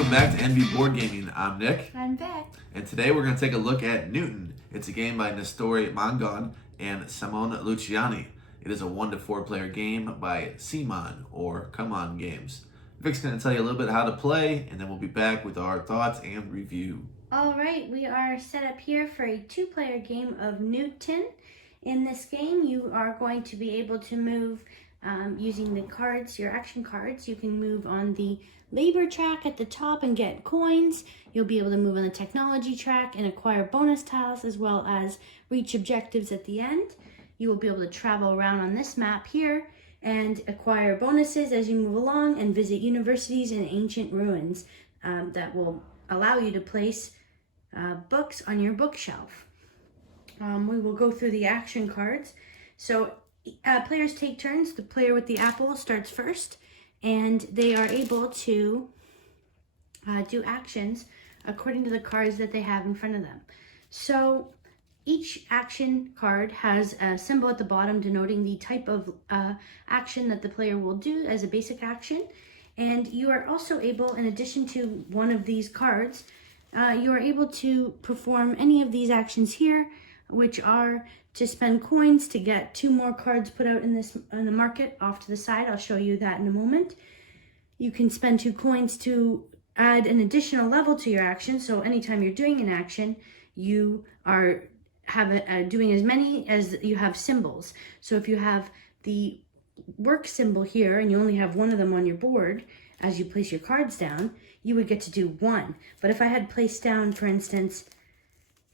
Welcome back to NB Board Gaming. I'm Nick. I'm Beck. And today we're going to take a look at Newton. It's a game by Nestori Mangon and Simone Luciani. It is a 1 to 4 player game by CMON or Come On Games. Vic's going to tell you a little bit how to play, and then we'll be back with our thoughts and review. All right, we are set up here for a 2-player game of Newton. In this game, you are going to be able to move using the cards, your action cards. You can move on the labor track at the top and get coins. You'll be able to move on the technology track and acquire bonus tiles, as well as reach objectives at the end. You will be able to travel around on this map here and acquire bonuses as you move along and visit universities and ancient ruins that will allow you to place books on your bookshelf. We will go through the action cards. So players take turns. The player with the apple starts first, and they are able to do actions according to the cards that they have in front of them. So each action card has a symbol at the bottom denoting the type of action that the player will do as a basic action. And you are also able, in addition to one of these cards, you are able to perform any of these actions here, which are to spend coins to get 2 more cards put out in the market off to the side. I'll show you that in a moment. You can spend 2 coins to add an additional level to your action. So anytime you're doing an action, you are doing as many as you have symbols. So if you have the work symbol here and you only have one of them on your board as you place your cards down, you would get to do 1. But if I had placed down, for instance,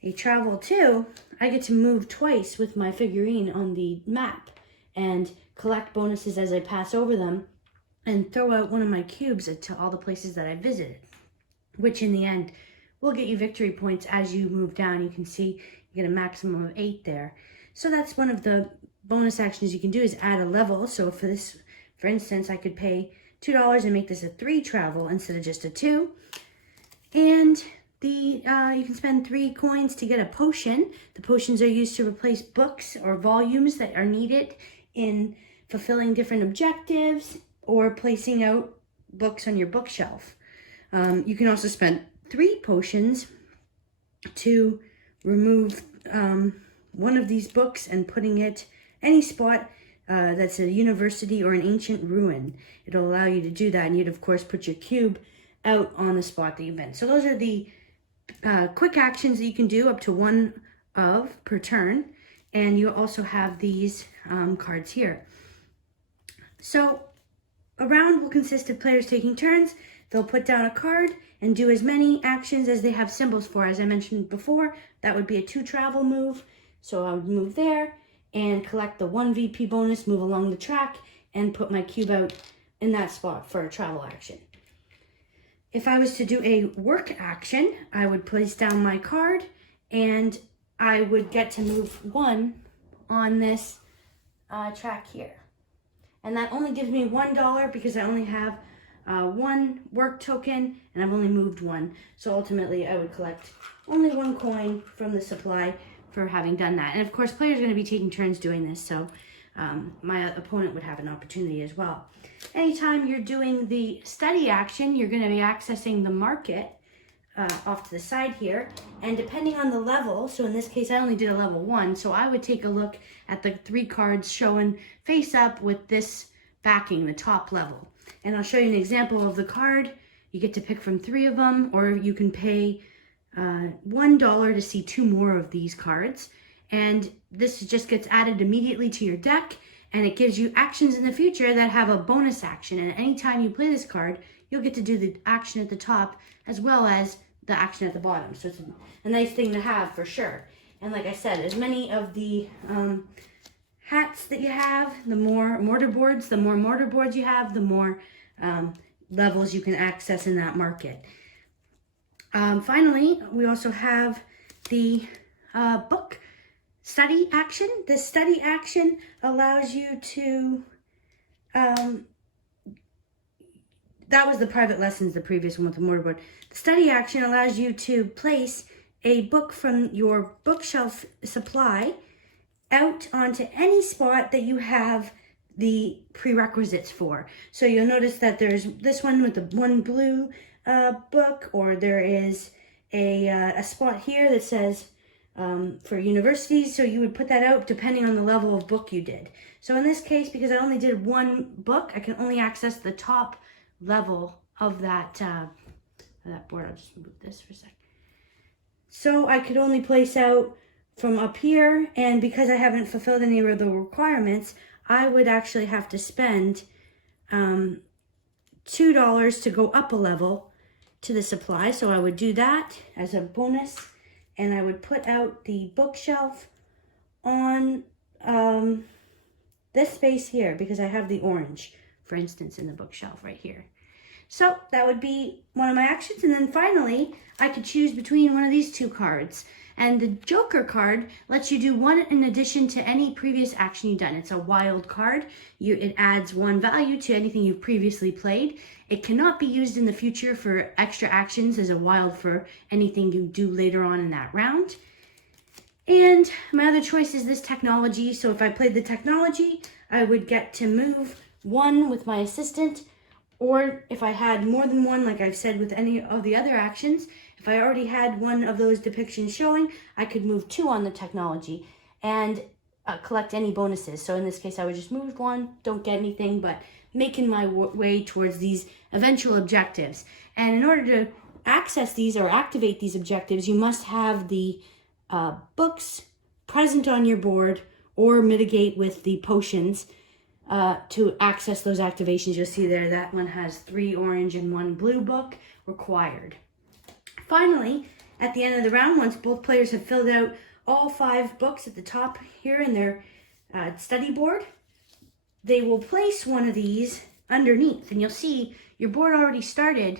a travel 2, I get to move twice with my figurine on the map and collect bonuses as I pass over them and throw out one of my cubes to all the places that I visited, which in the end will get you victory points as you move down. You can see you get a maximum of 8 there. So that's one of the bonus actions you can do, is add a level. So for instance, I could pay $2 and make this a 3 travel instead of just a 2. And you can spend 3 coins to get a potion. The potions are used to replace books or volumes that are needed in fulfilling different objectives or placing out books on your bookshelf. You can also spend 3 potions to remove one of these books and putting it any spot that's a university or an ancient ruin. It'll allow you to do that, and you'd of course put your cube out on the spot that you've been. So those are the quick actions that you can do, up to 1 of per turn. And you also have these cards here. So a round will consist of players taking turns. They'll put down a card and do as many actions as they have symbols for. As I mentioned before, that would be a 2 travel move. So I would move there and collect the 1 VP bonus, move along the track, and put my cube out in that spot for a travel action. If I was to do a work action, I would place down my card and I would get to move 1 on this track here. And that only gives me $1 because I only have 1 work token and I've only moved 1. So ultimately I would collect only 1 coin from the supply for having done that. And of course, players are going to be taking turns doing this, so my opponent would have an opportunity as well. Anytime you're doing the study action, you're going to be accessing the market off to the side here. And depending on the level, so in this case, I only did a level 1, so I would take a look at the 3 cards showing face up with this backing, the top level. And I'll show you an example of the card. You get to pick from 3 of them, or you can pay $1 to see 2 more of these cards. And this just gets added immediately to your deck, and it gives you actions in the future that have a bonus action. And anytime you play this card, you'll get to do the action at the top as well as the action at the bottom. So it's a nice thing to have for sure. And like I said, as many of the hats that you have, the more mortar boards you have, the more levels you can access in that market. Finally, we also have the book study action. The study action allows you to, that was the private lessons, the previous one with the mortarboard. The study action allows you to place a book from your bookshelf supply out onto any spot that you have the prerequisites for. So you'll notice that there's this one with the 1 blue book, or there is a spot here that says for universities, so you would put that out depending on the level of book you did. So in this case, because I only did one book, I can only access the top level of that board. I'll just move this for a sec. So I could only place out from up here, and because I haven't fulfilled any of the requirements, I would actually have to spend $2 to go up a level to the supply. So I would do that as a bonus, and I would put out the bookshelf on this space here, because I have the orange, for instance, in the bookshelf right here. So that would be one of my actions. And then finally, I could choose between one of these two cards. And the Joker card lets you do one in addition to any previous action you've done. It's a wild card. It adds one value to anything you've previously played. It cannot be used in the future for extra actions as a wild for anything you do later on in that round. And my other choice is this technology. So if I played the technology, I would get to move one with my assistant. Or if I had more than one, like I've said with any of the other actions, if I already had one of those depictions showing, I could move two on the technology and collect any bonuses. So in this case, I would just move one, don't get anything, but making my way towards these eventual objectives. And in order to access these or activate these objectives, you must have the books present on your board or mitigate with the potions to access those activations. You'll see there that one has 3 orange and 1 blue book required. Finally, at the end of the round, once both players have filled out all 5 books at the top here in their study board, they will place one of these underneath. And you'll see your board already started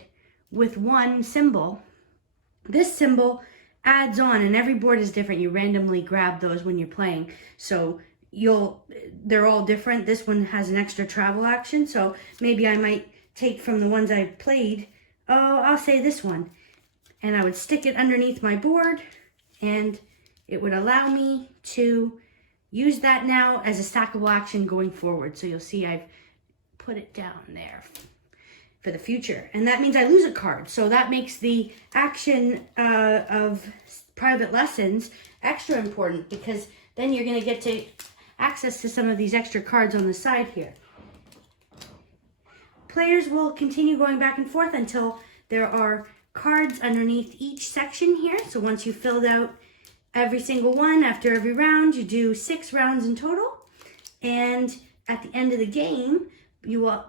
with one symbol. This symbol adds on, and every board is different. You randomly grab those when you're playing. So they're all different. This one has an extra travel action, so maybe I might take from the ones I've played. Oh, I'll say this one. And I would stick it underneath my board, and it would allow me to use that now as a stackable action going forward. So you'll see I've put it down there for the future. And that means I lose a card. So that makes the action of private lessons extra important, because then you're going to get to access to some of these extra cards on the side here. Players will continue going back and forth until there are cards underneath each section here. So once you've filled out every single one, after every round, you do 6 rounds in total. And at the end of the game, you will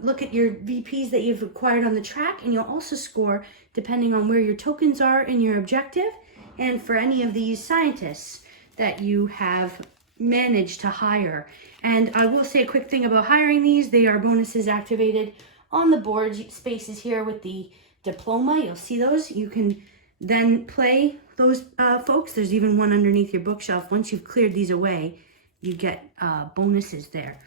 look at your VPs that you've acquired on the track, and you'll also score depending on where your tokens are in your objective, and for any of these scientists that you have managed to hire. And I will say a quick thing about hiring these. They are bonuses activated on the board spaces here with the diploma. You'll see those. You can then play those folks. There's even one underneath your bookshelf. Once you've cleared these away, you get bonuses there.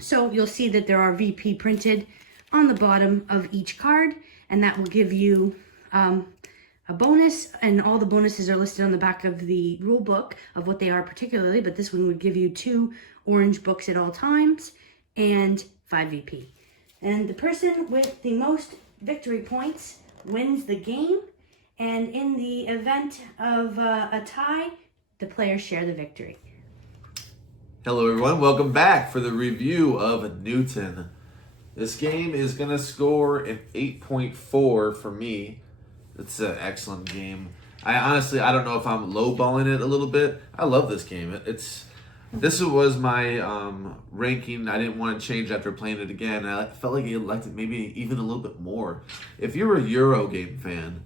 So you'll see that there are VP printed on the bottom of each card, and that will give you a bonus, and all the bonuses are listed on the back of the rule book of what they are particularly, but this one would give you 2 orange books at all times and 5 VP. And the person with the most victory points wins the game, and in the event of a tie, the players share the victory. Hello everyone, welcome back for the review of Newton. This game is going to score an 8.4 for me. It's an excellent game. I don't know if I'm lowballing it a little bit. I love this game. This was my ranking. I didn't want to change after playing it again. I felt like I liked it maybe even a little bit more. If you're a Euro game fan,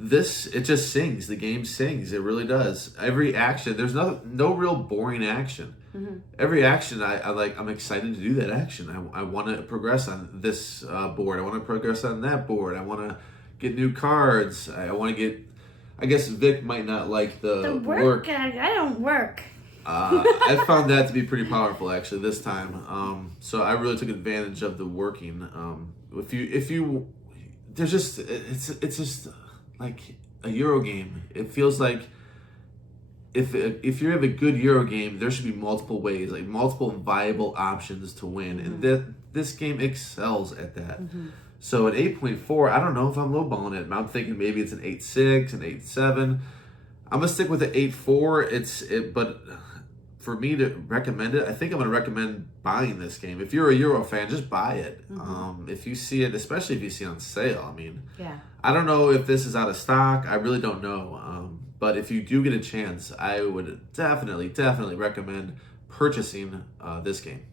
it just sings. The game sings. It really does. Every action, there's no real boring action. Mm-hmm. Every action I like. I'm excited to do that action. I want to progress on this board. I want to progress on that board. I want to get new cards. I want to get. I guess Vic might not like the work. I don't work. I found that to be pretty powerful actually this time. So I really took advantage of the working. If you, there's just it's just like a Euro game. It feels like if you have a good Euro game, there should be multiple ways, multiple viable options to win, and this game excels at that. Mm-hmm. So at 8.4, I don't know if I'm lowballing it. I'm thinking maybe it's an 8.6, an 8.7. I'm gonna stick with the 8.4. But for me to recommend it, I think I'm gonna recommend buying this game. If you're a Euro fan, just buy it. If you see it, especially if you see it on sale. I mean, Yeah. I don't know if this is out of stock. I really don't know. But if you do get a chance, I would definitely recommend purchasing this game.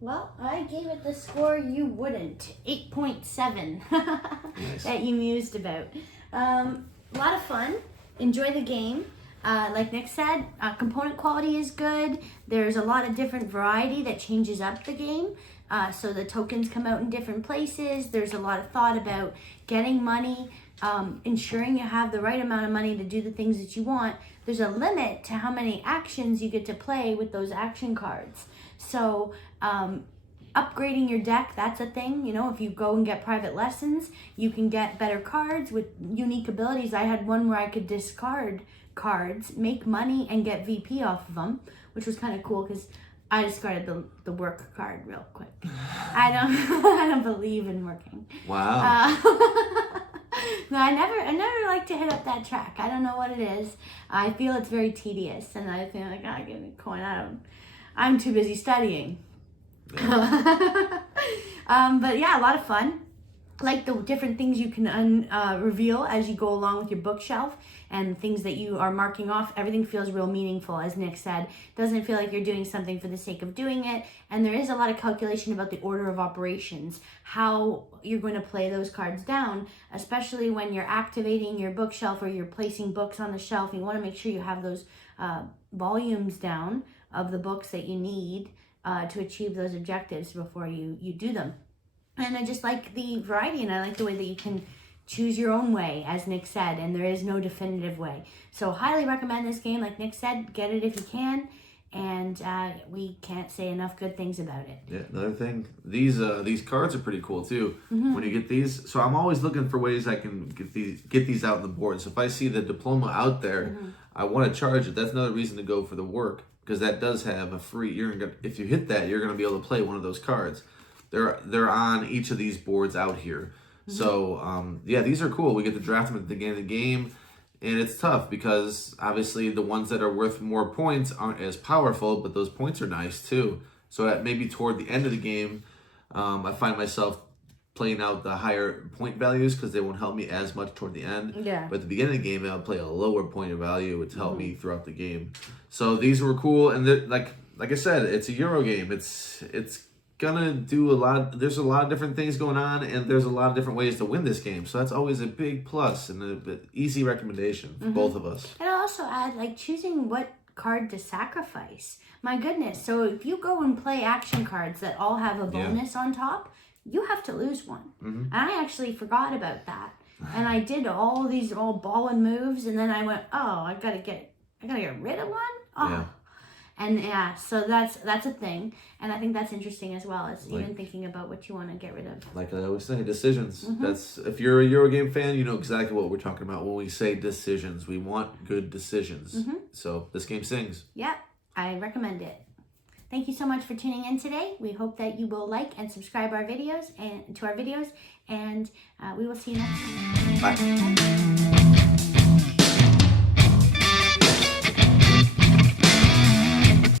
Well, I gave it the score you wouldn't. 8.7 Nice. that you mused about. A lot of fun. Enjoy the game. Like Nick said, component quality is good. There's a lot of different variety that changes up the game. So the tokens come out in different places. There's a lot of thought about getting money, ensuring you have the right amount of money to do the things that you want. There's a limit to how many actions you get to play with those action cards. So upgrading your deck, that's a thing. You know, if you go and get private lessons, you can get better cards with unique abilities. I had one where I could discard cards, make money, and get VP off of them, which was kind of cool because I discarded the work card real quick. I don't believe in working. Wow. No, I never like to hit up that track. I don't know what it is. I feel it's very tedious, and I feel like I give me a coin. I'm too busy studying. Yeah. But yeah, a lot of fun. Like the different things you can reveal as you go along with your bookshelf and things that you are marking off. Everything feels real meaningful, as Nick said. Doesn't feel like you're doing something for the sake of doing it. And there is a lot of calculation about the order of operations, how you're going to play those cards down, especially when you're activating your bookshelf or you're placing books on the shelf. You want to make sure you have those volumes down of the books that you need to achieve those objectives before you do them. And I just like the variety, and I like the way that you can choose your own way, as Nick said, and there is no definitive way. So highly recommend this game. Like Nick said, get it if you can, and we can't say enough good things about it. Yeah, another thing, these cards are pretty cool too. When you get these, so I'm always looking for ways I can get these out on the board. So if I see the diploma out there, I want to charge it. That's another reason to go for the work, because that does have a free. If you hit that, you're gonna be able to play one of those cards. They're on each of these boards out here. So yeah, these are cool. We get to draft them at the beginning of the game, and it's tough because obviously the ones that are worth more points aren't as powerful, but those points are nice too. So at maybe toward the end of the game, I find myself playing out the higher point values because they won't help me as much toward the end. Yeah. But at the beginning of the game, I'll play a lower point of value to help me throughout the game. So these were cool, and like I said, it's a Euro game. It's gonna do a lot. There's a lot of different things going on, and there's a lot of different ways to win this game. So that's always a big plus and an easy recommendation for both of us. And I'll also add, like, choosing what card to sacrifice. My goodness. So if you go and play action cards that all have a bonus on top, you have to lose one. And I actually forgot about that. And I did all these ballin' moves, and then I went, oh, I gotta get rid of one? Oh. Yeah. And yeah, so that's a thing, and I think that's interesting as well as even thinking about what you want to get rid of. Like I always say, decisions. That's, if you're a Eurogame fan, you know exactly what we're talking about when we say decisions. We want good decisions. So this game sings. Yep, I recommend it. Thank you so much for tuning in today. We hope that you will like and subscribe to our videos, and we will see you next time. Bye.